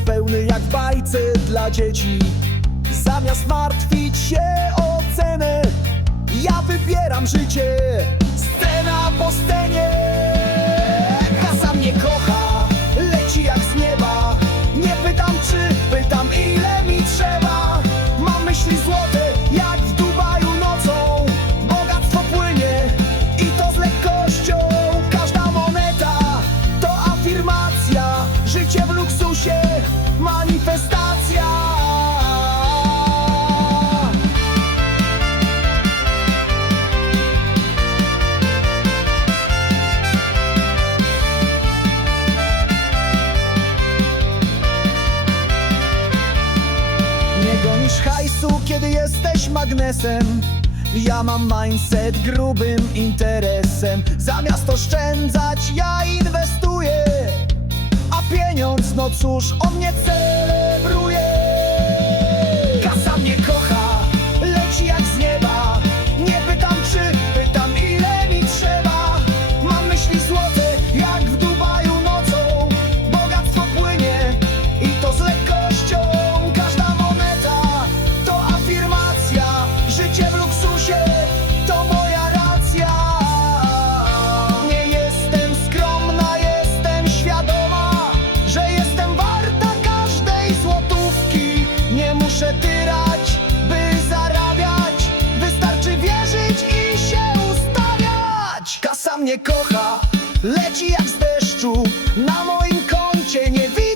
Pełny jak bajce dla dzieci. Zamiast martwić się o cenę Ja wybieram życie. Scena po scenie Gonisz hajsu, kiedy jesteś magnesem Ja mam mindset grubym interesem. Zamiast oszczędzać, ja inwestuję A pieniądz, no cóż, on mnie celebruje. Kasa mnie kocha, leci jak z nieba. Nie pytam czy, pytam ile mi trzeba. Mam myśli złote, mnie kocha, leci jak z deszczu Na moim koncie nie widać